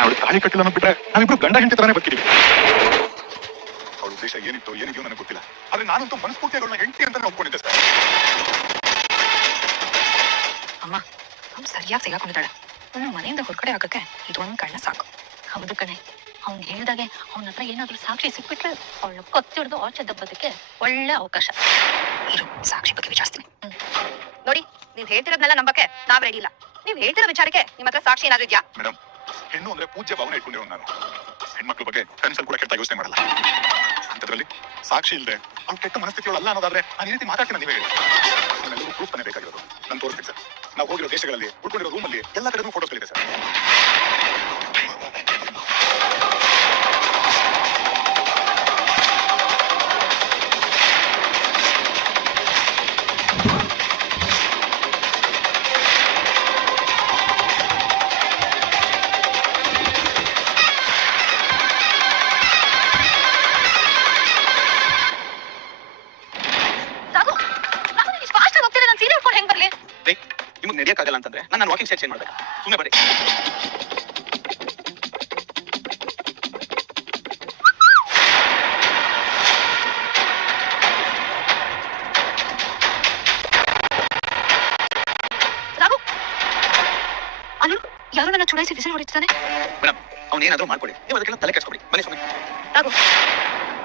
ಅವಳು ತಾಳಿ ಕಟ್ಟಿಲ್ಲ ಅನ್ನೋದು ಬಿಟ್ರೆ ನಾವಿಬ್ರು ಗಂಡ ಹೆಂಡತಿ ತರಾನೇ ಬದುಕಿದೀವಿ ಅವಳ ಉದ್ದೇಶ ಏನಿತ್ತು ಏನಿದೆಯೋ ನನಗೆ ಗೊತ್ತಿಲ್ಲ ಆದ್ರೆ ನಾನಂತೂ ಮನಸ್ಫೂರ್ತಿ ಅವಳನ್ನ ಹೆಂಡತಿ ಅಂತ ಒಪ್ಕೊಂಡಿದ್ದೆ ಸರ್ ಅಮ್ಮ ಅವ್ನು ಸರಿಯಾಗಿ ಸಿಗಾಕೊಂಡಿದ್ದಾಳೆ ಅವ್ನ ಮನೆಯಿಂದ ಹೊರಗಡೆ ಹಾಕಕ್ಕೆ ಇದೊಂದು ಕಣ್ಣ ಸಾಕು ಹೌದು ಕಣೆ ಅವ್ನ್ ಹೇಳ್ದಾಗೆ ಅವನ ಹತ್ರ ಏನಾದ್ರೂ ಸಾಕ್ಷಿ ಸಿಕ್ಬಿಟ್ರೆ ಅವಳು ಕೊತ್ತಿ ಹಿಡಿದು ಆಚೆ ದಬ್ಬದಕ್ಕೆ ಒಳ್ಳೆ ಅವಕಾಶ ಇರು ಸಾಕ್ಷಿ ಬಗ್ಗೆ ವಿಚಾರಿಸ್ತೀನಿ ಹ್ಮ್. ನೋಡಿ ನೀವ್ ಹೇಳ್ತಿರೋದ್ನೆಲ್ಲ ನಂಬಕ್ಕೆ ನಾವ್ ರೆಡಿ ಇಲ್ಲ ನೀವ್ ಹೇಳ್ತಿರೋ ವಿಚಾರಕ್ಕೆ ನಿಮ್ ಹತ್ರ ಸಾಕ್ಷಿ ಏನಾದ್ರು ಇದ್ಯಾ ಮೇಡಮ್ ಹೆಣ್ಣು ಅಂದ್ರೆ ಪೂಜ್ಯ ಭಾವನೆ ಇಟ್ಕೊಂಡಿರೋ ನಾನು. ಹೆಣ್ಮಕ್ಳ ಬಗ್ಗೆ ಕನ್ಸಲ್ ಕೂಡ ಕೆಟ್ಟ ಯೋಚನೆ ಮಾಡಲ್ಲ. ಅಂತದ್ರಲ್ಲಿ ಸಾಕ್ಷಿ ಇಲ್ಲದೆ ಅವ್ನು ಕೆಟ್ಟ ಮನಸ್ಥಿತಿಯೊಳಲ್ಲ ಅನ್ನೋದಾದ್ರೆ ನಾನು ಈ ರೀತಿ ಮಾತಾಡ್ತೀನಿ ನೀವೇ ಹೇಳಿ. ನನಗೆ ಪ್ರೂಫ್ ತಾನೇ ಬೇಕಾಗಿರೋದು. ನಾನು ತೋರಿಸ್ತೀನಿ ಸರ್. ನಾವು ಹೋಗಿರೋ ದೇಶಗಳಲ್ಲಿ ಉಳ್ಕೊಂಡಿರೋ ರೂಮಲ್ಲಿ ಎಲ್ಲ ಫೋಟೋಸ್ ಫೋಟೋಸ್ಗಳಿದೆ ಸರ್. ವಾಕಿಂಗ್ ಸೆಟ್ ಚೇಂಜ್ ಮಾಡ್ಬೇಕು ಸುಮ್ಮನೆ ಅಲ್ಲೂ ಯಾರು ನನ್ನ ಚುಡಾಯಿಸಿ ಬಿಸಿಲು ಹೊಡಿತಾನೆ ಮೇಡಮ್ ಅವ್ನು ಏನಾದ್ರೂ ಮಾಡ್ಕೊಳ್ಳಿ ನೀವು ಅದಕ್ಕೆಲ್ಲ ತಲೆ ಕೆಡ್ಸ್ಕೊಡಿ. ಬನ್ನಿ ಸುಮ್ಮನೆ ರಾಘು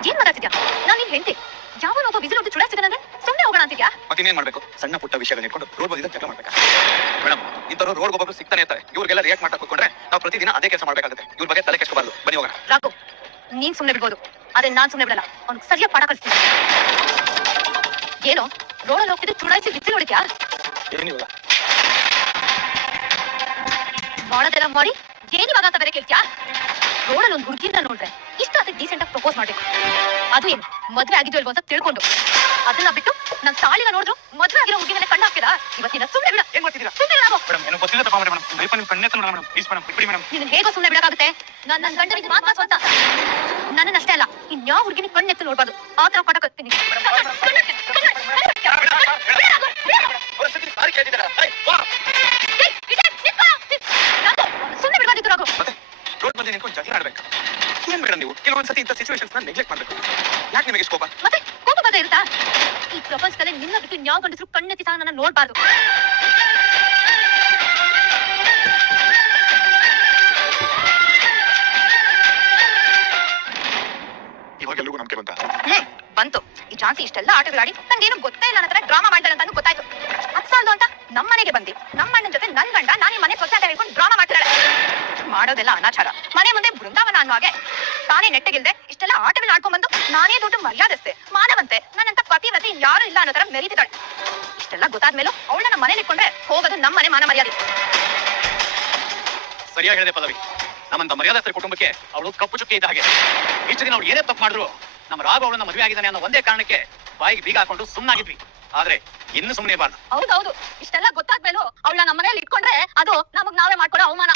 ಏನ್ ಮಾತಾಡ್ತಿದ್ಯಾ? ನಾನು ನಿನ್ ಹೆಂಡತಿ. ಯಾವನೊಬ್ಬ ಬಿಸಿಲು ಹೊಡೆದು ಚುಡಾಯಿಸಿದಾನೆ ಸುಮ್ಮನೆ ಹೋಗೋಣ ಅಂತಿದ್ಯಾ? ಮತ್ತೆ ಇನ್ನೇನ್ ಮಾಡ್ಬೇಕು? ಸಣ್ಣ ಪುಟ್ಟ ವಿಷಯಗಳನ್ನ ಇಟ್ಕೊಂಡು ರೋಡ್ ಬಂದಿದ್ದ ಜಗಳ ಮಾಡ್ಬೇಕಾ? ಮೇಡಮ್ ಇಂಥವ್ರು ರೋಡ್ ಒಬ್ಬೊಬ್ರು ಸಿಗ್ತಾನೆ ಇರ್ತಾರೆ. ಇವ್ರಿಗೆಲ್ಲ ರಿಯಾಕ್ಟ್ ಮಾಡ್ತಾ ಕೂತ್ಕೊಂಡ್ರೆ ನಾವು ಪ್ರತಿದಿನ ಅದೇ ಕೆಲಸ ಮಾಡ್ಬೇಕಾಗುತ್ತೆ. ಇವ್ರ ಬಗ್ಗೆ ತಲೆ ಕೆಸ್ಕೋಬಾರ್ದು ಬನ್ನಿ ಹೋಗೋಣ. ರಾಘು ನೀನ್ ಸುಮ್ನೆ ಬಿಡ್ಬೋದು. ಆದ್ರೆ ನಾನ್ ಸುಮ್ನೆ ಬಿಡಲ್ಲ. ಅವ್ನಿಗೆ ಸರಿಯಾಗಿ ಪಾಠ ಕಳಿಸ್ತೀನಿ ಏನು ರೋಡಲ್ಲಿ ಹೋಗ್ತಿದ್ದು ಚುಡಾಯಿಸಿ ಬಿಸಿಲು ಹೊಡಿತ್ಯಾ? ಏನಿಲ್ಲ ಮಾಡೋದೆಲ್ಲ ಮಾಡಿ ಏನಿವಾಗ ಅಂತ ಬೇರೆ ಕೇಳ್ತ್ಯಾ? ರೋಡಲ್ಲಿ ಒಂದು ಹುಡುಗಿಯಿಂದ ನೋಡ್ರೆ ಇಷ್ಟು ಅದಕ್ಕೆ ಡೀಸೆಂಟ್ ಆಗಿ ಪ್ರಪೋಸ್ ಮಾಡ್ಬೇಕು. ಅದು ಏನು ಮದ್ವೆ ಆಗಿದ್ದು ಇಲ್ವೋ ಅಂತ ತಿಳ್ಕೊಂಡು. ಅದನ್ನ ಬಿಟ್ಟು ನನ್ ತಾಳಿನ ನೋಡಿದ್ರು ಮದ್ವೆ ಆಗಿರೋ ಹುಡುಗಿ ಮೇಲೆ ಕಣ್ಣು ಹಾಕ್ತೀರಾ? ಇವತ್ತಿನ ಸುಮ್ಮನೆ ಬಿಡ. ಏನ್ ಮಾಡ್ತಿದ್ದೀರಾ ಸುಮ್ಮನೆ ಬಿಡಾಗೋ ಮೇಡಮ್ ಏನೋ ಗೊತ್ತಿಲ್ಲ ತಪ್ಪ ಮೇಡಮ್. ಲೈಫ್ ನಿಮ್ಮ ಕಣ್ಣೆ ಮೇಡಮ್. ಪ್ಲೀಸ್ ಮೇಡಮ್ ಬಿಡಿ ಮೇಡಮ್. ನಿನ್ನ ಹೇಗೋ ಸುಮ್ಮನೆ ಬಿಡಕ್ಕಾಗುತ್ತೆ? ನಾನ್ ನನ್ನ ಗಂಡನಿಗೆ ಮಾತ್ರ ಸ್ವಂತ. ನನ್ನನ್ನಷ್ಟೇ ಅಲ್ಲ ಇನ್ಯಾವ ಹುಡುಗಿನ ಕಣ್ಣೆತ್ತು ನೋಡ್ಬಾರ್ದು. ಆ ತರ ಪಾಠ ಬಿಟ್ಟು ಯಾವ ಗಂಡಸರು ಕಣ್ಣೆತ್ತಿ ಸಹ ನನ್ನ ನೋಡ್ಬಾರ್ದು. ಇವಾಗ ನಂಬಿಕೆ ಬಂತ? ಹ್ಮ್ ಬಂತು. ಈ ಜಾತಿ ಇಷ್ಟೆಲ್ಲ ಆಟಗಳಾಡಿ ನಂಗೇನು ಗೊತ್ತೇ ಇಲ್ಲ ನನ್ನ ಡ್ರಾಮಾ ಮಾಡ್ತಾರೆ ಅಂತ ಗೊತ್ತಾಯ್ತು. ಸಾಲದು ಅಂತ ನಮ್ಮ ಮನೆಗೆ ಬಂದಿ ನಮ್ಮ ಅಣ್ಣನ ಜೊತೆ ನನ್ ಗಂಡ ನಾನು ಮನೆ ಅಂತ ಹೇಳ್ಕೊಂಡು ಡ್ರಾಮಾ ಮಾಡ್ತಾರೆ ಮಾಡೋದೆಲ್ಲ ಅನಾಚಾರ. ಮನೆ ಮುಂದೆ ಬೃಂದಾವನ ಅನ್ನೋ ಹಾಗೆ. ತಾನೇ ನೆಟ್ಟಗಿಲ್ದೆ ಇಷ್ಟೆಲ್ಲ ಆಡ್ಕೊಂಡ್ಬಂದು ಆಡ್ಕೊಂಡ್ ಬಂದು ನಾನೇ ದೊಡ್ಡ ಮರ್ಯಾದಸ್ತೆ ಮಾನವಂತೆ ನನ್ನಂತ ಪತಿವ್ರತೆ ಯಾರು ಇಲ್ಲ ಅನ್ನೋ ತರ ಮೆರೀತಿದ್ದಾಳೆ. ಇಷ್ಟೆಲ್ಲ ಗೊತ್ತಾದ್ಮೇಲೂ ಅವಳನ್ನ ನಮ್ಮ ಮನೇಲಿ ಇಟ್ಕೊಂಡ್ರೆ ಹೋಗೋದು ನಮ್ಮ ಮನೆ ಮಾನ ಮರ್ಯಾದೆ. ಸರಿಯಾಗಿ ಹೇಳಿದೆ ಪದವಿ. ನಮ್ಮಂತ ಮರ್ಯಾದಸ್ಥರ ಕುಟುಂಬಕ್ಕೆ ಅವಳು ಕಪ್ಪು ಚುಕ್ಕಿ ಇದ್ದ ಹಾಗೆ. ಇಷ್ಟು ದಿನ ಅವಳು ಏನೇ ತಪ್ಪು ಮಾಡಿದ್ರು ನಮ್ಮ ರಾಘು ಅವಳನ್ನ ಮದುವೆ ಆಗಿದ್ದಾನೆ ಅನ್ನೋ ಒಂದೇ ಕಾರಣಕ್ಕೆ ಬಾಯಿಗೆ ಬೀಗ ಹಾಕೊಂಡು ಸುಮ್ಮನಾಗಿದ್ವಿ ಆದ್ರೆ ಇನ್ನು ಸುಮ್ಮನೆ ಬಾರ್ದು ಹೌದೌದು. ಇಷ್ಟೆಲ್ಲ ಗೊತ್ತಾದ್ಮೇಲೂ ಅವಳ ನಮ್ಮ ಮನೇಲಿ ಇಟ್ಕೊಂಡ್ರೆ ಅದು ನಮಗ್ ನಾವೇ ಮಾಡ್ಕೊಡೋ ಅವಮಾನ.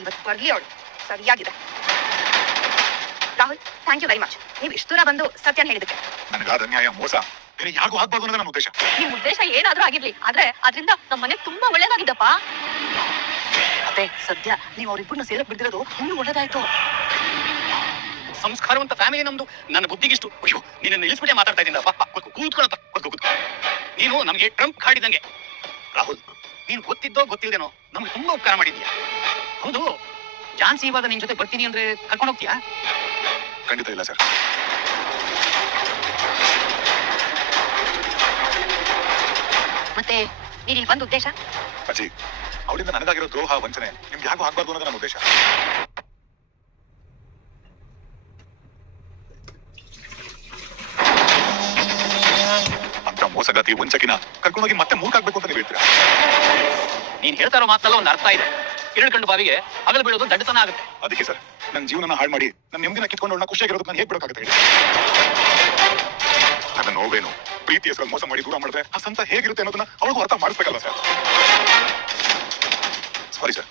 ಇವತ್ತು ಬರ್ಲಿ ಅವಳು. ಸರಿಯಾಗಿದೆ. Rahul thank you very much ನೀವು ಇಷ್ಟು ದೂರ ಬಂದು ಸತ್ಯನ ಹೇಳಿದಕ್ಕೆ ನನಗಾದ ಅನ್ಯಾಯ ಮೋಸ. ಬೇರೆ ಯಾರಿಗೂ ಆಗ್ಬಾರ್ದು ಅನ್ನೋದು ನನ್ನ ಉದ್ದೇಶ. ನಿಮ್ ಉದ್ದೇಶ ಏನಾದ್ರೂ ಆಗಿರ್ಲಿ ಆದ್ರೆ ಅದ್ರಿಂದ ನಮ್ಮ ಮನೆ ತುಂಬಾ ಒಳ್ಳೇದಾಗಿದ್ದಪ್ಪ. ಅದೇ ಸದ್ಯ ನೀವು ಅವರಿಬ್ಬರನ್ನ ಸೇರಕ್ ಬಿಡ್ದಿರೋದು ಇನ್ನೂ ಒಳ್ಳೇದಾಯ್ತು. ಸಂಸ್ಕಾರವಂತ ಫ್ಯಾಮಿಲಿ ನಮ್ದು ನನ್ನ ಬುದ್ಧಿಗಿಷ್ಟು. ಅಯ್ಯೋ ನಿನ್ನ ನಿಲ್ಲಿಸ್ಬಿಟ್ಟೆ ಮಾತಾಡ್ತಾ ಇದ್ದೀನಪ್ಪ ಕೂತ್ಕೊಳಪ್ಪ ಕೂತ್ಕೊ ಕೂತ್ಕೊ. ನೀನು ನಮಗೆ ಟ್ರಂಪ್ ಕಾಡಿದಂಗೆ. ರಾಹುಲ್ ನೀನು ಗೊತ್ತಿದ್ದೋ ಗೊತ್ತಿಲ್ಲದೇನೋ ನಮ್ಗೆ ತುಂಬಾ ಉಪಕಾರ ಮಾಡಿದ್ಯಾ ಹೌದು ಜಾನ್ಸಿ ಇವಾಗ ನಿನ್ ಜೊತೆ ಬರ್ತೀನಿ ಅಂದ್ರೆ ಕರ್ಕೊಂಡು ಹೋಗ್ತೀಯಾ ಖಂಡಿತ ಇಲ್ಲ ಸರ್. ಮತ್ತೆ ನೀನ್ ಇಲ್ಲಿ ಬಂದ ಉದ್ದೇಶ? ಅಜ್ಜಿ ಅವಳಿಂದ ನನಗಾಗಿರೋ ದ್ರೋಹ ವಂಚನೆ ನಿಮ್ಗೆ ಯಾಕೋ ಆಗ್ಬಾರ್ದು ಅನ್ನೋದು ನನ್ನ ಉದ್ದೇಶ. ಅಂತ ಮೋಸಗಾತಿ ವಂಚಕಿನ ಕರ್ಕೊಂಡೋಗಿ ಮತ್ತೆ ಮೂರ್ಖಾಗ್ಬೇಕು ಅಂತ ನೀವು ಹೇಳ್ತೀರಾ? ನೀನ್ ಹೇಳ್ತಾರೋ ಮಾತಲ್ಲ ಒಂದು ಅರ್ಥ ಇದೆ. ಇಳ್ಕಂಡು ಬಾವಿಗೆ ಹಗಲು ಬೀಳೋದು ದಡ್ಡತನ ಆಗುತ್ತೆ. ಅದಕ್ಕೆ ಸರ್ ನನ್ನ ಜೀವನ ಹಾಳು ಮಾಡಿ ನನ್ನ ನೆಮ್ಮದಿನ ಕಿತ್ಕೊಂಡು ಅವಳನ್ನ ಖುಷಿಯಾಗಿರೋದಕ್ಕೆ ನಾನು ಹೇಗೆ ಬಿಡೋಕ್ಕಾಗುತ್ತೆ ಹೇಳಿ. ನನ್ನ ನೋವೇನು ಪ್ರೀತಿ ಹೆಸರು ಮೋಸ ಮಾಡಿ ದೂರ ಮಾಡಿದ್ರೆ ಆ ಸಂತ ಹೇಗಿರುತ್ತೆ ಅನ್ನೋದನ್ನ ಅವಳಿಗೂ ಅರ್ಥ ಮಾಡಿಸ್ಬೇಕಲ್ಲ ಸರ್? ಸಾರಿ ಸರ್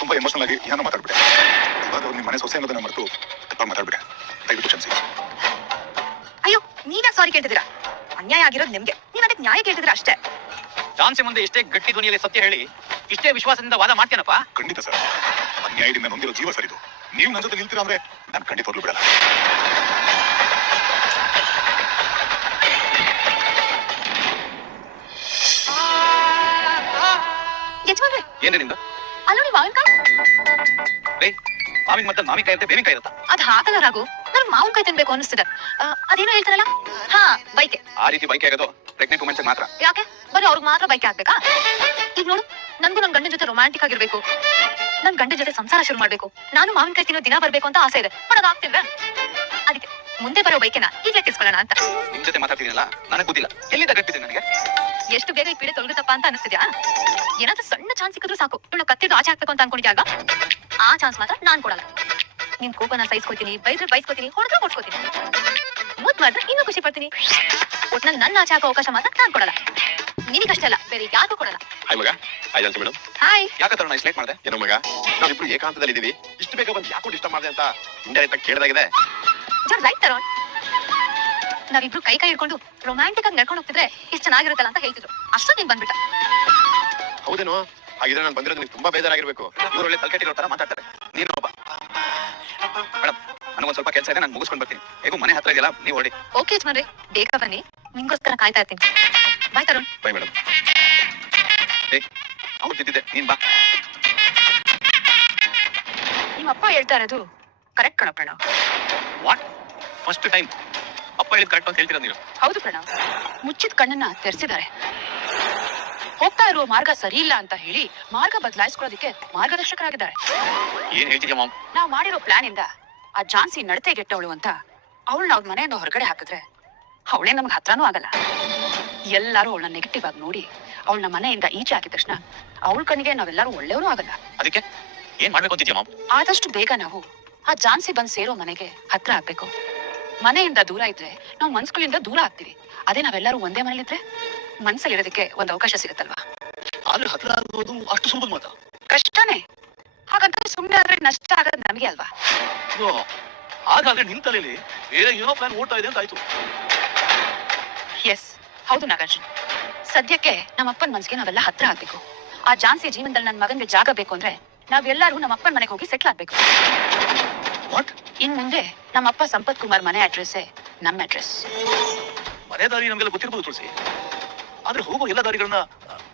ತುಂಬಾ ಎಮೋಷನಲ್ ಆಗಿ ಏನೋ ಮಾತಾಡ್ಬಿಟ್ಟೆ. ಇವಾಗ ನಿಮ್ಮ ಮನೆ ಸೊಸೆ ಅನ್ನೋದನ್ನ ಮರೆತು ತಪ್ಪಾಗಿ ಮಾತಾಡ್ಬಿಟ್ಟೆ. ದಯವಿಟ್ಟು ಕ್ಷಮಿಸಿ. ಅಯ್ಯೋ ನೀವ್ಯಾಕೆ ಸಾರಿ ಕೇಳ್ತಿದ್ದೀರಾ? ಅನ್ಯಾಯ ಆಗಿರೋದು ನಿಮ್ಗೆ. ನೀವ್ ಅದಕ್ಕೆ ನ್ಯಾಯ ಕೇಳ್ತಿದ್ರ ಅಷ್ಟೇ? ಜಾನ್ಸಿ ಮುಂದೆ ಎಷ್ಟೇ ಗಟ್ಟಿ ಧ್ವನಿಯಲ್ಲಿ ಸತ್ಯ ಹೇಳಿ ಇಷ್ಟೇ ವಿಶ್ವಾಸದಿಂದ ವಾದ ಮಾಡ್ತೇನಪ್ಪ? ಖಂಡಿತ ಸರ್. ಅನ್ಯಾಯದಿಂದ ನೊಂದಿರೋ ಜೀವ ಸರಿದು ನೀವು ನನ್ನ ಜೊತೆ ನಿಲ್ತೀರಾ ಅಂದ್ರೆ ನಾನು ಖಂಡಿತವಾಗ್ಲೂ ಬಿಡಲ್ಲ. ಯಜಮಾನ್ರೆ. ಏನೇ ನಿಂದ ಅಲ್ಲ ನೀವು ಮಾವಿನಕಾಯಿ ರೇ ಮಾವಿನ ಮತ್ತೆ ಮಾವಿನಕಾಯಿ ಅಂತ ಬೇವಿನಕಾಯಿ ಇರುತ್ತಾ? ಅದ್ ಹಾಕಲ್ಲ ಮಾವಿನಕಾಯಿ ತಿನ್ಬೇಕು ಅನಿಸ್ತಿದೆ ಆ, ಅದೇನೋ ಹೇಳ್ತಾರಲ್ಲ? ಹಾ ಬೈಕೆ. ಆ ರೀತಿ ಬೈಕ್ ಆಗೋದು ಪ್ರೆಗ್ನೆಂಟ್ ವುಮೆನ್ಸ್ ಮಾತ್ರ. ಯಾಕೆ? ಬರೀ ಅವ್ರಿಗೆ ಮಾತ್ರ ಬೈಕ್ ಹಾಕ್ಬೇಕಾ ಈಗ ನೋಡು. ನನ್ಗೂ ನನ್ ಗಂಡನ ಜೊತೆ ರೊಮ್ಯಾಂಟಿಕ್ ಆಗಿರ್ಬೇಕು. ನನ್ ಗಂಡನ ಜೊತೆ ಸಂಸಾರ ಶುರು ಮಾಡ್ಬೇಕು. ನಾನು ಮಾವಿನಕಾಯಿ ತಿನ್ನೋ ದಿನ ಬರ್ಬೇಕು ಅಂತ ಆಸೆ ಇದೆ. ಬಟ್ ಅದು ಆಗ್ತಿಲ್ವೇ? ಅದಕ್ಕೆ ಮುಂದೆ ಬರೋ ಬೈಕೆನ ಈಗಲೇ ತಿರ್ಸ್ಕೊಳ್ಳೋಣ ಅಂತ. ನಿಮ್ ಜೊತೆ ಮಾತಾಡ್ತಿದ್ದೀನಲ್ಲ ನನಗೆ ಗೊತ್ತಿಲ್ಲ. ಎಲ್ಲಿಂದ ನನಗೆ? ಎಷ್ಟು ಬೇಗ ಈ ಪೀಡೆ ತೊಲಗುತ್ತಪ್ಪ ಅಂತ ಅನಿಸ್ತಿದ್ಯಾ? ಏನಾದ್ರೂ ಸಣ್ಣ ಚಾನ್ಸ್ ಸಿಕ್ಕಿದ್ರು ಸಾಕು. ಇವಳು ಕತ್ತಿದ್ದು ಆಚೆ ಹಾಕ್ಬೇಕು ಅಂತ ಅನ್ಕೊಂಡಿದ್ಯಾಗ ಆ ಚಾನ್ಸ್ ಮಾತ್ರ ನಾನ್ ಕೊಡಲ್ಲ. ನಿನ್ ಕೋಪನ ಸಹಿಸ್ಕೊತೀನಿ ಬೈದ್ರೆ ಬೈಸ್ಕೊತೀನಿ ಹೊಡೆದ್ರೆ ಹೊಡ್ಕೋತೀನಿ ಮುದ್ ಮಾಡಿದ್ರೆ ಇನ್ನೂ ಖುಷಿ ಪಡ್ತೀನಿ. ಒಟ್ನಲ್ಲಿ ನನ್ನ ಆಚೆ ಹಾಕೋ ಅವಕಾಶ ಮಾತ್ರ ನಾನ್ ಕೊಡಲ್ಲ. ನಿನಗಷ್ಟೇ ಅಲ್ಲ ಬೇರೆ ಯಾರು ಕೊಡಲ್ಲ. ಹಾಯ್ ಮಗ ಹಾಯ್ ಜಾನ್ಸಿ ಮೇಡಮ್ ಹಾಯ್ ಯಾಕೆ ತರ ಸ್ಲೇಟ್ ಮಾಡಿದೆ? ಏನೋ ಮಗ ನಾವಿಬ್ರು ಏಕಾಂತದಲ್ಲಿ ಇದ್ದೀವಿ ಇಷ್ಟು ಬೇಗ ಬಂದು ಯಾಕೋ ಡಿಸ್ಟರ್ಬ್ ಮಾಡಿದೆ ಅಂತ ಇಂಡೈರೆಕ್ಟ್ ಆಗಿ ಕೇಳಿದಾಗಿದೆ. ಜರ್ ರೈಟ್ ತರೋಣ ನಾವಿಬ್ರು ಕೈ ಕೈ ಹಿಡ್ಕೊಂಡು ರೊಮ್ಯಾಂಟಿಕ್ ಆಗಿ ನಡ್ಕೊಂಡು ಹೋಗ್ತಿದ್ರೆ ಇಷ್ಟು ಚೆನ್ನಾಗಿರುತ್ತಲ್ಲ ಅಂತ ಹೇಳ್ತಿದ್ರು. ಅಷ್ಟೇ ನೀನ್ ಬಂದ್ಬಿಟ್ಟ. ಹೌದೇನೋ? ಹಾಗಿದ್ರೆ ನಾನು ಬಂದಿರೋದು ನಿಮ್ಗೆ ತುಂಬಾ ಬೇಜಾರಾಗಿರ್ಬೇಕು. ಇವ್ರು ಒಳ್ಳೆ ತಲೆಕೆಟ್ಟಿರೋ ತರ ಮಾತಾಡ್ತಾರೆ. ನೀನು ಒಬ್ಬ. ಮೇಡಮ್ ನನಗೊಂದು ಸ್ವಲ್ಪ ಕೆಲಸ ಇದೆ ನಾನು ಮುಗಿಸ್ಕೊಂಡು ಬರ್ತೀನಿ. ಹೇಗೂ ಮನೆ ಹತ್ರ ಇದೆಯಲ್ಲ ನೀವು ಹೊಡಿ ಓಕೆ ಯಜಮಾನ್ರೆ ಬೇಗ ಬನ್ನಿ. ನಿಮ್ಗೋಸ್ಕರ ಕಾಯ್ತಾ ಇರ್ತೀನಿ. Bye Tarun bye madam. ಅವ್ರು ತಿದ್ದಿದ್ದೆ ನೀನ್ ಬಾ. ನಿಮ್ಮ ಅಪ್ಪ ಹೇಳ್ತಾ ಇರೋದು ಕರೆಕ್ಟ್ ಕಣ ಪ್ರಣವ್. ವಾಟ್ ಫಸ್ಟ್ ಟೈಮ್ ಅಪ್ಪ ಹೇಳಿದ್ ಕರೆಕ್ಟ್ ಅಂತ ಹೇಳ್ತೀರಾ ನೀವು ಹೌದು ಪ್ರಣವ್. ಮುಚ್ಚಿದ ಕಣ್ಣನ್ನ ತೆರೆಸಿದ್ದಾರೆ. ಹೋಗ್ತಾ ಇರುವ ಮಾರ್ಗ ಸರಿ ಇಲ್ಲ ಅಂತ ಹೇಳಿ ಮಾರ್ಗ ಬದಲಾಯಿಸ್ಕೊಳ್ಳೋದಕ್ಕೆ ಮಾರ್ಗದರ್ಶಕರಾಗಿದ್ದಾರೆ. ಏನ್ ಹೇಳ್ತಿದ್ಯಾ ಮಾಮ್? ನಾವು ಮಾಡಿರೋ ಪ್ಲಾನ್ ಇಂದ ಆ ಝಾನ್ಸಿ ನಡತೆಗೆಟ್ಟವಳು ಅಂತ ಅವಳನ್ನ ಅವ್ರ ಮನೆಯಿಂದ ಹೊರಗಡೆ ಹಾಕಿದ್ರೆ ಅವಳೇ ನಮ್ಗೆ ಹತ್ರನೂ ಆಗಲ್ಲ. ಎಲ್ಲರೂ ಅವಳನ್ನ ನೆಗೆಟಿವ್ ಆಗಿ ನೋಡಿ ಅವಳನ್ನ ಮನೆಯಿಂದ ಈಚೆ ಹಾಕಿದ ತಕ್ಷಣ ಅವಳ ಕಣ್ಣಿಗೆ ನಾವೆಲ್ಲರೂ ಒಳ್ಳೆಯವರು ಆಗಲ್ಲ. ಅದಕ್ಕೆ ಏನ್ ಮಾಡ್ಬೇಕು ಅಂತಿದ್ಯಾ ಮಾಮ್ ಆದಷ್ಟು ಬೇಗ ನಾವು ಆ ಜಾನ್ಸಿ ಬಂದ್ ಸೇರೋ ಮನೆಗೆ ಹತ್ರ ಆಗ್ಬೇಕು. ಮನೆಯಿಂದ ದೂರ ಇದ್ರೆ ನಾವು ಮನ್ಸುಗಳಿಂದ ದೂರ ಆಗ್ತೀವಿ. ಅದೇ ನಾವೆಲ್ಲರೂ ಒಂದೇ ಮನೇಲಿದ್ರೆ ಮನ್ಸಲ್ಲಿರೋದಕ್ಕೆ ಒಂದು ಅವಕಾಶ ಸಿಗುತ್ತಲ್ವಾ? ಆದ್ರೆ ಹತ್ರ ಆಗೋದು ಅಷ್ಟು ಸುಲಭದ ಮಾತಾ? ಕಷ್ಟನೇ. ಹಾಗಂತ ಸುಮ್ಮನೆ ಆದ್ರೆ ನಷ್ಟ ಆಗೋದು ನಮಗೆ ಅಲ್ವಾ? ಹಾಗಾದ್ರೆ ನಿನ್ ತಲೆಯಲ್ಲಿ ಬೇರೆ ಏನೋ ಪ್ಲಾನ್ ಓಡ್ತಾ ಇದೆ ಅಂತ ಆಯ್ತು. ಹೌದು ನಾಗಾರ್ಜುನ್. ಸದ್ಯಕ್ಕೆ ನಮ್ಮಪ್ಪನ ಮನ್ಸಿಗೆ ನಾವೆಲ್ಲ ಹತ್ರ ಆಗ್ಬೇಕು. ಆ ಜಾನ್ಸಿ ಜೀವನದಲ್ಲಿ ನನ್ನ ಮಗನ್ಗೆ ಜಾಗ ಬೇಕು ಅಂದ್ರೆ ನಾವೆಲ್ಲರೂ ನಮ್ಮ ಅಪ್ಪನ ಮನೆಗೆ ಹೋಗಿ ಸೆಟ್ಲ್ ಆಗ್ಬೇಕು. ವಾಟ್ ಇನ್ ಮುಂದೆ ನಮ್ಮ ಅಪ್ಪ ಸಂಪತ್ ಕುಮಾರ್ ಮನೆ ಅಡ್ರೆಸ್ಸೇ ನಮ್ಮ ಅಡ್ರೆಸ್ ಮನೆ ದಾರಿ ನಮ್ಗೆಲ್ಲ ಗೊತ್ತಿರ್ಬೋದು ತುಳಸಿ. ಆದ್ರೆ ಹೋಗೋ ಎಲ್ಲ ದಾರಿಗಳನ್ನ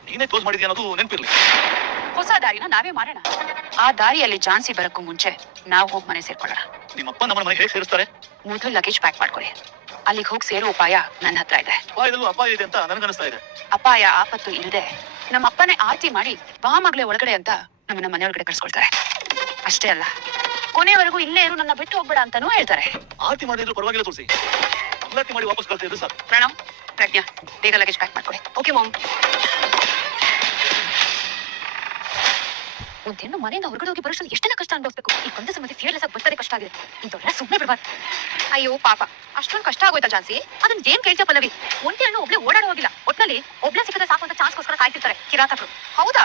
ನೀನೇ ಕ್ಲೋಸ್ ಮಾಡಿದ್ಯಾ ಅನ್ನೋದು ನೆನಪಿರ್ಲಿ. ಹೊಸ ದಾರಿನ ನಾವೇ ಮಾಡೋಣ ಆ ದಾರಿಯಲ್ಲಿ ಜಾನ್ಸಿ ಬರಕ್ಕೂ ಮುಂಚೆ ನಾವು ಹೋಗಿ ಮನೆ ಸೇರ್ಕೊಳ್ಳೋಣ. ನಿಮ್ಮಪ್ಪ ನಮ್ಮ ಮನೆಗೆ ಹೇಗೆ ಸೇರಿಸ್ತಾರೆ? ಮೊದಲು ಲಗೇಜ್ ಪ್ಯಾಕ್ ಮಾಡ್ಕೊಳ್ಳಿ ಅಲ್ಲಿಗೆ ಹೋಗಿ ಸೇರೋ ಉಪಾಯ ನನ್ನ ಹತ್ರ ಇದೆ. ಅಪಾಯದಲ್ಲೂ ಅಪಾಯ ಇದೆ ಅಂತ ನನಗನ್ನಿಸ್ತಾ ಇದೆ ಅಪಾಯ ಆಪತ್ತು ಇಲ್ಲದೆ ನಮ್ಮ ಅಪ್ಪನೇ ಆರ್ತಿ ಮಾಡಿ ಬಾ ಮಗಳೇ ಒಳಗಡೆ ಅಂತ ನಮ್ಮನ್ನ ಮನೆ ಒಳಗಡೆ ಕಳ್ಸ್ಕೊಳ್ತಾರೆ ಅಷ್ಟೇ ಅಲ್ಲ ಕೊನೆವರೆಗೂ ಇಲ್ಲೇ ಇರು ನನ್ನ ಬಿಟ್ಟು ಹೋಗ್ಬೇಡ ಅಂತಾನೂ ಹೇಳ್ತಾರೆ. ಆರ್ತಿ ಮಾಡಿದ್ರು ಪರವಾಗಿಲ್ಲ ಮಂಗಳಾರತಿ ಮಾಡಿ ವಾಪಸ್ ಕಳ್ಸಿದ್ರು ಸರ್. ಪ್ರಣವ್ ಪ್ರಜ್ಞಾ ಬೇಗ ಲಗೇಜ್ ಪ್ಯಾಕ್ ಮಾಡ್ಕೊಳ್ಳಿ ಓಕೆ ಮಾಮ್ ಒಂದ್ ಹೆಣ್ಣು ಮನೆಯಿಂದ ಹೊರಗಡೆ ಹೋಗಿ ಬರೋಷ್ಟು ಎಷ್ಟೆಲ್ಲ ಕಷ್ಟ ಅನುಭವಿಸಬೇಕು? ಈ ಕೊಂದ ಸಮಸ್ಯೆ ಫಿಯರ್ಲೆಸ್ ಆಗಿ ಬರ್ತದೆ ಕಷ್ಟ ಆಗಿದೆ. ಇದೊಳ್ಳೆ ಸುಮ್ಮನೆ ಬಿಡಬಾರ್ದು. ಅಯ್ಯೋ, ಪಾಪ. ಅಷ್ಟೊಂದು ಕಷ್ಟ ಆಗೋಯ್ತಾ ಜಾನ್ಸಿ? ಅದನ್ನ ಏನ್ ಕೇಳ್ತೀಯ ಪಲ್ಲವಿ? ಒಂಟಿ ಹೆಣ್ಣು ಒಬ್ಳೆ ಓಡಾಡ ಹೋಗಿಲ್ಲ. ಒಟ್ನಲ್ಲಿ ಒಬ್ಳೆ ಸಿಕ್ಕದ ಸಾಕು ಅಂತ ಚಾನ್ಸ್ಗೋಸ್ಕರ ಕಾಯ್ತಿರ್ತಾರೆ ಕಿರಾತಕರು. ಹೌದಾ?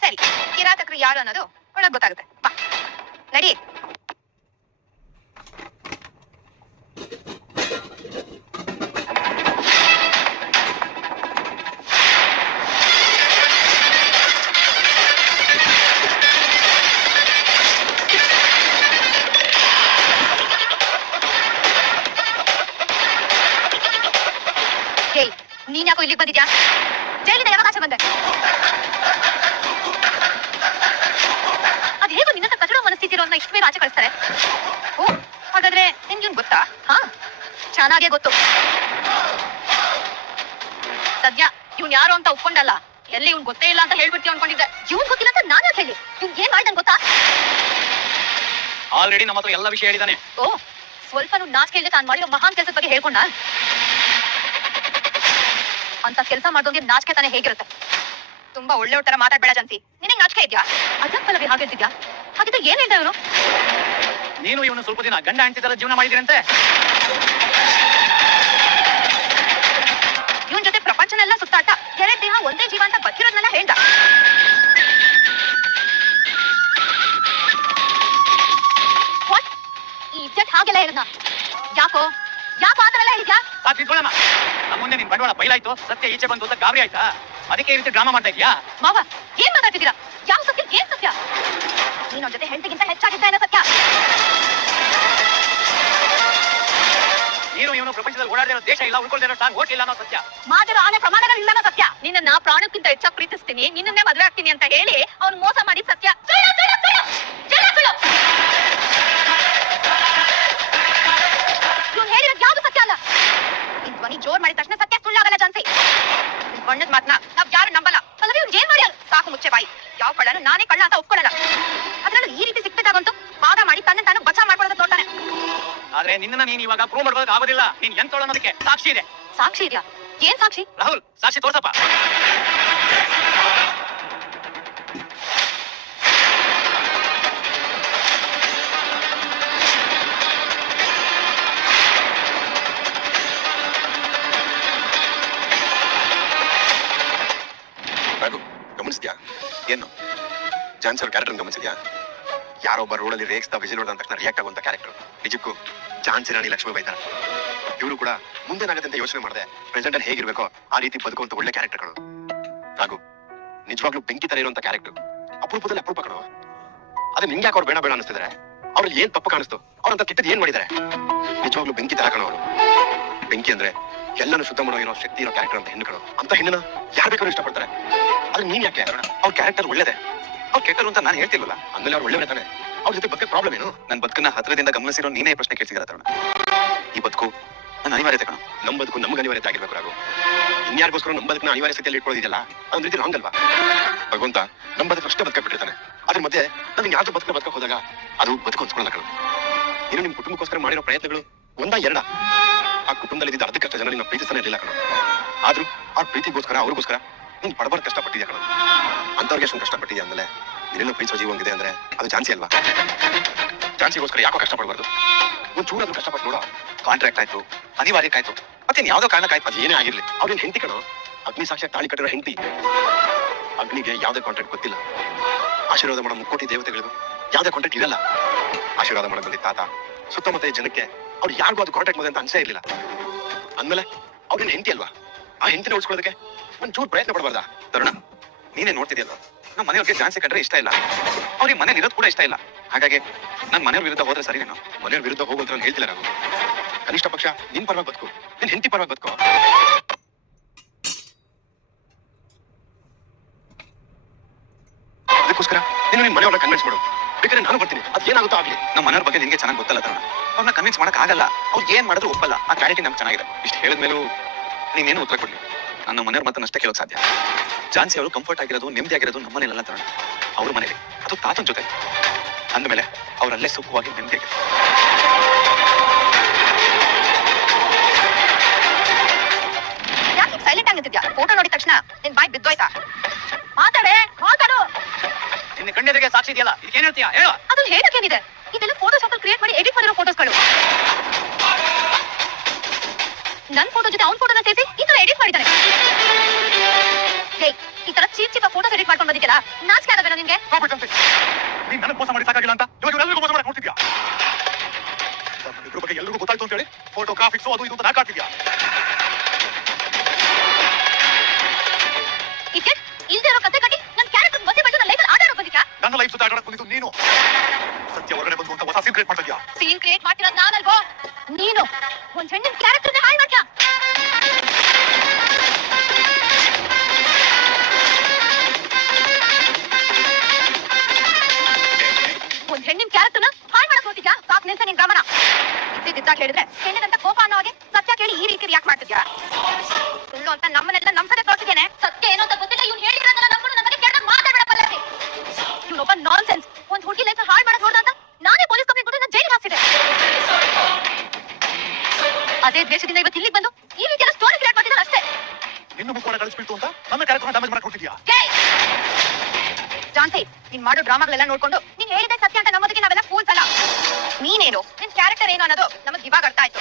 ಸರಿ. ಕಿರಾತಕರು ಯಾರು ಅನ್ನೋದು ಒಳಗ್ ಗೊತ್ತಾಗುತ್ತೆ. ಬಾ. ನಡಿ. ಹೇ ನೀನ್ ಯಾಕೋ ಇಲ್ಲಿಗೆ ಬಂದಿದ್ಯಾ? ಜೈಲಿಂದ ಯಾವಾಗ ಆಚೆ ಬಂದೆ? ಅದ್ ಹೇಗೋ ನಿನ್ನ ಕಚಡ ಮನಸ್ಥಿತಿ ಇರೋನ್ನ ಇಷ್ಟು ಬೇಗ ಆಚೆ ಕಳಿಸ್ತಾರೆ. ಓ ಹಾಗಾದ್ರೆ ನಿನ್ಗೆ ಗೊತ್ತಾ? ಹಾ ಚೆನ್ನಾಗೇ ಗೊತ್ತು. ಸದ್ಯ ಇವ್ನ್ ಯಾರು ಅಂತ ಒಪ್ಕೊಂಡಲ್ಲ. ಎಲ್ಲಿ ಇವ್ನ್ ಗೊತ್ತೇ ಇಲ್ಲ ಅಂತ ಹೇಳ್ಬಿಡ್ತೀವಿ ಅನ್ಕೊಂಡಿದ್ದೆ. ಇವ್ನ್ ಗೊತ್ತಿಲ್ಲ ಅಂತ ನಾನು ಹೇಳಿ? ಇವ್ನ್ ಏನ್ ಮಾಡ್ದಂಗ್ ಗೊತ್ತಾ? ಆಲ್ರೆಡಿ ನಮ್ಮ ಹತ್ರ ಎಲ್ಲ ವಿಷಯ ಹೇಳಿದಾನೆ. ಓ ಸ್ವಲ್ಪನೂ ನಾಚಿಕೆ ಇಲ್ಲದೆ ತಾನು ಮಾಡಿರೋ ಮಹಾನ್ ಕೆಲಸದ ಬಗ್ಗೆ ಹೇಳ್ಕೊಂಡ? ಅಂತ ಕೆಲಸ ಮಾಡೋಂಗೆ ನಾಚಿಕೆ ತಾನೇ ಹೇಗಿರುತ್ತೆ? ತುಂಬಾ ಒಳ್ಳೆ ತರ ಮಾತಾಡ್ಬೇಡ ಜನ್ಸಿ. ನಿನಗೆ ನಾಚಿಕೆ ಇದೆಯಾ? ಅದಕ್ಕೆ ಪಲ್ಲವಿ ಹಾಗೆ ಹೇಳ್ತಿದ್ಯಾ? ಹಾಗಿದ್ರೆ ಏನ್ ಹೇಳ್ದ ಇವನು ನೀನು ಇವನು ಸ್ವಲ್ಪ ದಿನ ಗಂಡ ಹೆಂಡತಿ ಜೀವನ ಮಾಡಿದಿರಂತೆ ಇವನ್ ಜೊತೆ ಪ್ರಪಂಚನೆಲ್ಲ ಸುತ್ತಾಟ ಕೆರೆ ದೇಹ ಒಂದೇ ಜೀವ ಅಂತ ಬತ್ತಿರೋದ್ನೆಲ್ಲ ಹೇಳ್ದ? ಈ ಜಟ್ ಹಾಗೆಲ್ಲ ಇರೋದ ಯಾಕೋ? ಯಾಕೋ ಆತರ ಎಲ್ಲ ಹೇಳಿದ್ಯಾ ಸಾಕು ತಿಳ್ಕೊಳ್ಳಮ್ಮ ನಮ್ಮ ಮುಂದೆ ನಿನ್ ಬಂಡವಾಳ ಬೈಲಾಯ್ತು. ಸತ್ಯ ಈಚೆ ಬಂದು ಅಂತ ಗಾಬರಿ ಆಯ್ತಾ? ಅದಕ್ಕೆ ಈ ರೀತಿ ಡ್ರಾಮಾ ಮಾಡ್ತಾ ಇದೀಯಾ ಮಾವ ಏನ್ ಮಾತಾಡ್ತಿದ್ದೀರಾ? ಯಾವ ಸತ್ಯ ಏನ್ ಸತ್ಯ? ನೀನ್ ಜೊತೆ ಹೆಂಡತಿಗಿಂತ ಹೆಚ್ಚಾಗಿದ್ದ ಏನೋ ಸತ್ಯ? ನೀನು ಇವನು ಪ್ರಪಂಚದಲ್ಲಿ ಓಡಾಡಿರೋ ದೇಶ ಇಲ್ಲ ಉಳ್ಕೊಳ್ದಿರೋ ಇರೋ ಓಟ್ ಇಲ್ಲ ಅನ್ನೋ ಸತ್ಯ. ಮಾಡಿರೋ ಆನೆ ಪ್ರಮಾಣಗಳಿಲ್ಲ ಸತ್ಯ. ನಿನ್ನ ಪ್ರಾಣಕ್ಕಿಂತ ಹೆಚ್ಚಾಗಿ ಪ್ರೀತಿಸ್ತೀನಿ. ನಿನ್ನನ್ನೇ ಮದುವೆ ಆಗ್ತೀನಿ ಅಂತ ಹೇಳಿ ಅವ್ನು ಆದ್ರೆ ನಿನ್ನ ನೀನ್ ಇವಾಗ ಪ್ರೂವ್ ಮಾಡ್ಬೋದಕ್ಕೆ ಆಗೋದಿಲ್ಲ. ನೀನ್ ಎಂತೋಳ ಅನ್ನೋದಕ್ಕೆ ಸಾಕ್ಷಿ ಇದೆ. ಸಾಕ್ಷಿ ಇದೆಯಾ? ಏನ್ ಸಾಕ್ಷಿ? ರಾಹುಲ್ ಸಾಕ್ಷಿ ತೋರ್ಸಪ್ಪ. ರಘು ಗಮನಿಸಿದ್ಯಾ ಏನು? ಜಾನ್ಸ್ ಅವ್ರ ಕ್ಯಾರೆಕ್ಟರ್ ಗಮನಿಸಿದ್ಯಾ? ಯಾರೊಬ್ಬ ರೋಡಲ್ಲಿ ರೇಗಿಸ್ತಾ ವಿಜಿಲ್ ಹೊಡೆದ ತಕ್ಷಣ ರಿಯಾಕ್ಟ್ ಆಗುವಂತ ಕ್ಯಾರೆಕ್ಟರ್ ನಿಜಕ್ಕೂ ಝಾನ್ಸಿ ರಾಣಿ ಲಕ್ಷ್ಮೀ ಬೈತಾರ. ಇವರು ಕೂಡ ಮುಂದೆ ಅಂತ ಯೋಚನೆ ಮಾಡಿದೆ ಪ್ರೆಸೆಂಟ್ ಅಲ್ಲಿ ಹೇಗಿರ್ಬೇಕೋ ಆ ರೀತಿ ಬದುಕುವಂತ ಒಳ್ಳೆ ಕ್ಯಾರೆಕ್ಟರ್ಗಳು ಹಾಗೂ ನಿಜವಾಗ್ಲೂ ಬೆಂಕಿ ತರ ಇರುವಂತ ಕ್ಯಾರೆಕ್ಟರ್ ಅಪರೂಪದಲ್ಲಿ ಅಪರೂಪ ಕಣೋ. ಅದೇ ನಿಂಗೆ ಯಾಕೆ ಅವ್ರು ಬೇಡ ಬೇಡ ಅನಿಸ್ತಿದ್ರೆ ಅವ್ರಲ್ಲಿ ಏನ್ ತಪ್ಪು ಕಾಣಿಸ್ತು? ಅವ್ರಂತ ಕೆಟ್ಟದ್ ಏನ್ ಮಾಡಿದ್ದಾರೆ ನಿಜವಾಗ್ಲೂ ಬೆಂಕಿ ತರ ಕಣೋ ಅವರು. ಬೆಂಕಿ ಅಂದ್ರೆ ಎಲ್ಲನೂ ಶುದ್ಧ ಮಾಡೋ ಇರೋ ಶಕ್ತಿ ಇರೋ ಕ್ಯಾರೆಕ್ಟರ್ ಅಂತ ಹೆಣ್ಣುಗಳು ಅಂತ ಹೆಣ್ಣನ ಯಾರು ಬೇಕಾದ್ರೂ ಇಷ್ಟಪಡ್ತಾರೆ. ಆದ್ರೆ ನೀನ್ ಯಾಕೆ? ಅವ್ರ ಕ್ಯಾರೆಕ್ಟರ್ ಒಳ್ಳೇದೆ. ಅವ್ರು ಕೆಟ್ಟರು ಅಂತ ನಾನು ಹೇಳ್ತಿಲ್ವಲ್ಲ ಅಂದ್ರೆ ಅವ್ರು ಒಳ್ಳೆಯವರೇ ತಾನೆ. ಅವ್ರ ಜೊತೆ ಬದುಕ ಪ್ರಾಬ್ಲಮ್ ಏನು? ನನ್ನ ಬದುಕನ್ನ ಹತ್ತಿರದಿಂದ ಗಮನಿಸಿರೋ ನೀನೇ ಪ್ರಶ್ನೆ ಕೇಳ್ತಿದ್ದೀರ ತರುಣ. ಈ ಬದುಕು ನನ್ನ ಅನಿವಾರ್ಯತೆ ಕಣ. ನಮ್ಮ ಬದುಕು ನಮ್ಗೆ ಅನಿವಾರ್ಯತೆ ಆಗಿರ್ಬೇಕು ರಾಗು ಇನ್ಯಾರಿಗೋಸ್ಕರ ನಮ್ಮ ಬದುಕನ್ನ ಅನಿವಾರ್ಯ ಸ್ಥಿತಿಯಲ್ಲಿ ಇಟ್ಕೊಳ್ಳೋದಿದೆಯಲ್ಲ ಅದೊಂದು ರೀತಿ ರಾಂಗ್ ಅಲ್ವಾ? ಭಗವಂತ ನಮ್ಮ ಬದುಕು ಅಷ್ಟೇ ಬದುಕಬಿಟ್ಟಿರ್ತಾನೆ ಅದ್ರ ಮಧ್ಯೆ ನನಗೆ ಯಾವ್ದು ಬದುಕ ಬದುಕ ಹೋದಾಗ ಅದು ಬದುಕು ಹೊಂದ್ಕೊಳ್ಳಲ್ಲ ಕಣ. ಇನ್ನು ನಿಮ್ಮ ಕುಟುಂಬಕ್ಕೋಸ್ಕರ ಮಾಡಿರೋ ಪ್ರಯತ್ನಗಳು ಒಂದ ಎರಡ? ಆ ಕುಟುಂಬದಲ್ಲಿ ಇದ್ದ ಅರ್ಧಕ್ಕಷ್ಟ ಜನ ನಿನ್ನ ಪ್ರೀತಿಸ್ತಾನೆ ಇರಲಿಲ್ಲ ಕಣ. ಆದ್ರೂ ಆ ಪ್ರೀತಿಗೋಸ್ಕರ ಅವ್ರಿಗೋಸ್ಕರ ನೀನ್ ಪಡಬಾರ್ದು ಕಷ್ಟಪಟ್ಟಿದ್ಯಾ ಕಣ? ಅಂತವ್ರಿಗೆ ಅಷ್ಟೊಂದು ಕಷ್ಟಪಟ್ಟಿದ್ಯಾ ಅಂದಮೇಲೆ ನೀನೆಲ್ಲ ಪ್ರೀತಿಸೋ ಜೀವ ಒಂದಿದೆ ಅಂದ್ರೆ ಅದು ಚಾನ್ಸಿ ಅಲ್ವಾ? ಚಾನ್ಸಿಗೋಸ್ಕರ ಯಾಕೋ ಕಷ್ಟಪಡಬಾರ್ದು. ಒಂದ್ ಅದು ಕಷ್ಟಪಟ್ಟು ನೋಡ ಕಾಂಟ್ರಾಕ್ಟ್ ಆಯ್ತು, ಅನಿವಾರ್ಯಕ್ಕಾಯ್ತು ಮತ್ತೆ ಯಾವ್ದೋ ಕಾರಣಕ್ಕಾಯ್ತು, ಅದು ಏನೇ ಆಗಿರ್ಲಿ. ಅವ್ರೇನ್ ಹೆಂಡತಿ ಕಣ? ಅಗ್ನಿ ಸಾಕ್ಷಿ ತಾಳಿ ಕಟ್ಟಿರೋ ಹೆಂಡತಿ. ಅಗ್ನಿಗೆ ಯಾವ್ದೇ ಕಾಂಟ್ರಾಕ್ಟ್ ಗೊತ್ತಿಲ್ಲ. ಆಶೀರ್ವಾದ ಮಾಡೋ ಮುಕ್ಕೋಟಿ ದೇವತೆಗಳಿಗೂ ಯಾವ್ದೇ ಕಾಂಟ್ರಾಕ್ಟ್ ಇರಲ್ಲ. ಆಶೀರ್ವಾದ ಮಾಡೋ ಬಂದಿದ್ದ ತಾತ, ಸುತ್ತಮುತ್ತ ಜನಕ್ಕೆ ಅವ್ರು ಯಾರಿಗೂ ಅದು ಕಾಂಟ್ರಾಕ್ಟ್ ಮಾಡಿದೆ ಅಂತ ಅನ್ಸೇ ಇರಲಿಲ್ಲ. ಅಂದ್ಮೇಲೆ ಅವ್ರನ್ನ ಹೆಂಡತಿ ಅಲ್ವಾ? ಆ ಹೆಂಡತಿನ ಉಳಿಸ್ಕೊಳ್ಳೋದಕ್ಕೆ ಒಂದ್ ಚೂರು ಪ್ರಯತ್ನ ಪಡಬಾರ್ದಾ? ತರುಣ. ನೀನೇ ನೋಡ್ತಿದ್ಯಲ್ಲ ನಮ್ಮ ಮನೆಯವ್ರಿಗೆ ಜಾನ್ಸಿ ಕಂಡ್ರೆ ಇಷ್ಟ ಇಲ್ಲ. ಅವ್ರಿಗೆ ಮನೇಲಿ ಇರೋದು ಕೂಡ ಇಷ್ಟ ಇಲ್ಲ. ಹಾಗಾಗಿ ನನ್ನ ಮನೆಯವ್ರ ವಿರುದ್ಧ ಹೋದ್ರೆ ಸರಿ ನಾನು? ಮನೆಯವ್ರ ವಿರುದ್ಧ ಹೋಗು ಅಂತ ನಾನು ಹೇಳ್ತಿಲ್ಲ ನಾನು ಕನಿಷ್ಠ ಪಕ್ಷ ನಿನ್ ಪರವಾಗಿ ಬದುಕು. ನಿನ್ ಹೆಂಡತಿ ಪರವಾಗಿ ಬದುಕು. ಅದಕ್ಕೋಸ್ಕರ ನೀನು ನಿನ್ ಮನೆಯವ್ರನ್ನ ಕನ್ವಿನ್ಸ್ ಮಾಡು. ಬೇಕಾದ್ರೆ ನಾನು ಬರ್ತೀನಿ. ಅದ್ ಏನಾಗುತ್ತೋ ಆಗ್ಲಿ. ನಮ್ಮ ಮನೆಯವ್ರ ಬಗ್ಗೆ ನಿಮಗೆ ಚೆನ್ನಾಗಿ ಗೊತ್ತಲ್ಲ ಅದನ್ನ ಅವ್ರನ್ನ ಕನ್ವಿನ್ಸ್ ಮಾಡಕ್ ಆಗಲ್ಲ. ಅವ್ರು ಏನ್ ಮಾಡಿದ್ರು ಒಪ್ಪಲ್ಲ. ಆ ಕ್ಲಾರಿಟಿ ನಮ್ಗೆ ಚೆನ್ನಾಗಿದೆ. ಇಷ್ಟು ಹೇಳಿದ್ಮೇಲೂ ನೀನೇನು ಉತ್ತರ ಕೊಡ್ಲಿ? ನನ್ನ ಮನೆಯವ್ರ ಮಾತನ್ನ ಅಷ್ಟೇ ಕೇಳೋಕ್ ಸಾಧ್ಯ. ಝಾನ್ಸಿ ಅವರು ಕಂಫರ್ಟ್ ಆಗಿರೋದು ನೆಮ್ಮದಿ ಆಗಿರೋದು ನಮ್ಮ ಮನೇಲಲ್ಲ ತರೋಣ. ಅವ್ರ ಮನೇಲಿ. ಅದು ತಾತನ ಜೊತೆ. ಅಂದಮೇಲೆ ಅವರಲ್ಲೇ ಸುಖವಾಗಿ ನೆಮ್ಮದಿಯಾಗಿ ಯಾಕೆ ಸೈಲೆಂಟ್ ಆಗಿದ್ಯಾ? ಫೋಟೋ ನೋಡಿದ ತಕ್ಷಣ ನಿನ್ ಬಾಯ್ ಬಿದ್ದೋಯ್ತಾ? ಮಾತಾಡೆ ಮಾತಾಡು. ನಿನ್ನ ಕಣ್ಣೆದುರಿಗೆ ಸಾಕ್ಷಿ ಇದೆಯಲ್ಲ ಇದಕ್ಕೆ ಹೇಳ್ತೀಯಾ? ಹೇಳು. ಅದು ಹೇಳಕ್ಕೇನಿದೆ ಇದೆಲ್ಲ ಫೋಟೋಸ್ ಹಾಕಿ ಕ್ರಿಯೇಟ್ ಮಾಡಿ ಎಡಿಟ್ ಮಾಡಿರೋ ಫೋಟೋಸ್ಗಳು ನನ್ ಫೋಟೋ ಜೊತೆ ಅವ್ನ ಫೋಟೋನ ಸೇರಿಸಿ ಈ ತರ ಎಡಿಟ್ ಮಾಡಿದ್ದಾನೆ ಈ ತರ ಚೀಪ್ ಚೀಪ್ ಫೋಟೋ ಎಡಿಟ್ ಮಾಡ್ಕೊಂಡು ಬಂದಿದ್ಯಲ್ಲ ನಾಚಿಕೆ ಆಗಬೇಡ ನಿನ್ಗೆ ನೀನ್ ನನಗೆ ಮೋಸ ಮಾಡಿ ಸಾಕಾಗಿಲ್ಲ ಅಂತ ಇವಾಗ ಇವರೆಲ್ಲರಿಗೂ ಮೋಸ ಮಾಡಕ್ ನೋಡ್ತಿದ್ಯಾ? ಇದ್ರ ಬಗ್ಗೆ ಎಲ್ಲರಿಗೂ ಗೊತ್ತಾಯ್ತು ಅಂತ ಹೇಳಿ ಫೋಟೋಗ್ರಾಫಿಕ್ಸ್ ಅದು ಇದು ಅಂತ ನಾಕ್ ಇದ್ದಿದ್ದಾಗ ಹೇಳಿದ್ರೆ ಹೆಣ್ಣದಂತ ಕೋಪ ಅನ್ನೋ ಹಾಗೆ ಸತ್ಯ ಕೇಳಿ ಈ ರೀತಿ ರಿಯಾಕ್ಟ್ ಮಾಡ್ತಿದ್ಯಾ? ಸುಳ್ಳು ಅಂತ ನಮ್ಮನ್ನೆಲ್ಲ ನಮ್ ಕಡೆ ತೋರ್ಸಿದ್ದೇನೆ ಸತ್ಯ ಏನೋ ಅಂತ ಗೊತ್ತಿಲ್ಲ ಇವ್ನು ಹೇಳಿರೋದನ್ನ ನಮ್ಮನ್ನು ನಮಗೆ ಕೆಟ್ಟ ಮಾತಾಡಬೇಡ ಪಲ್ಲವಿ ಇವ್ನೊಬ್ಬ ನಾನ್ ಸೆನ್ಸ್ ಒಂದ್ ಹುಡುಗಿ ಲೈಫ್ ಹಾಳು ಮಾಡಕ್ ನೋಡ್ದ ಅಂತ ನಾನೇ ಪೊಲೀಸ್ ಕಂಪ್ಲೇಂಟ್ ಕೊಟ್ಟು ನಾನು ಜೈಲಿಗೆ ಹಾಕ್ಸಿದೆ. ಅದೇ ದೇಶದಿಂದ ಇವತ್ತು ಇಲ್ಲಿಗೆ ಬಂದು ಈ ರೀತಿ ಸ್ಟೋರಿ ಕ್ರಿಯೇಟ್ ಮಾಡಿದ್ರೆ ಅಷ್ಟೇ. ಇನ್ನು ಮುಖವನ್ನು ಕಳಿಸ್ಬಿಟ್ಟು ಅಂತ ನನ್ನ ಕಾರ್ಯಕ್ರಮ ಡ್ಯಾಮೇಜ್ ಮಾಡ್ಕೊಟ್ಟಿದ್ಯಾ ಜಾನ್ಸಿ ನೀನ್ ಮಾಡೋ ಡ್ರಾಮಾಗಳೆಲ್ಲ ನೋಡ್ಕೊಂಡು ನೀನ್ ಹೇಳಿದ ಸತ್ಯ ಅಂತ ನಮ್ಮದಕ್ಕೆ ನಾವೆಲ್ಲ ಫೋನ್ಸ್ ಅಲ್ಲ ನೀನೇನು? ನಿನ್ ಕ್ಯಾರೆಕ್ಟರ್ ಏನು ಅನ್ನೋದು ನಮಗೆ ಇವಾಗ ಅರ್ಥ ಆಯ್ತು.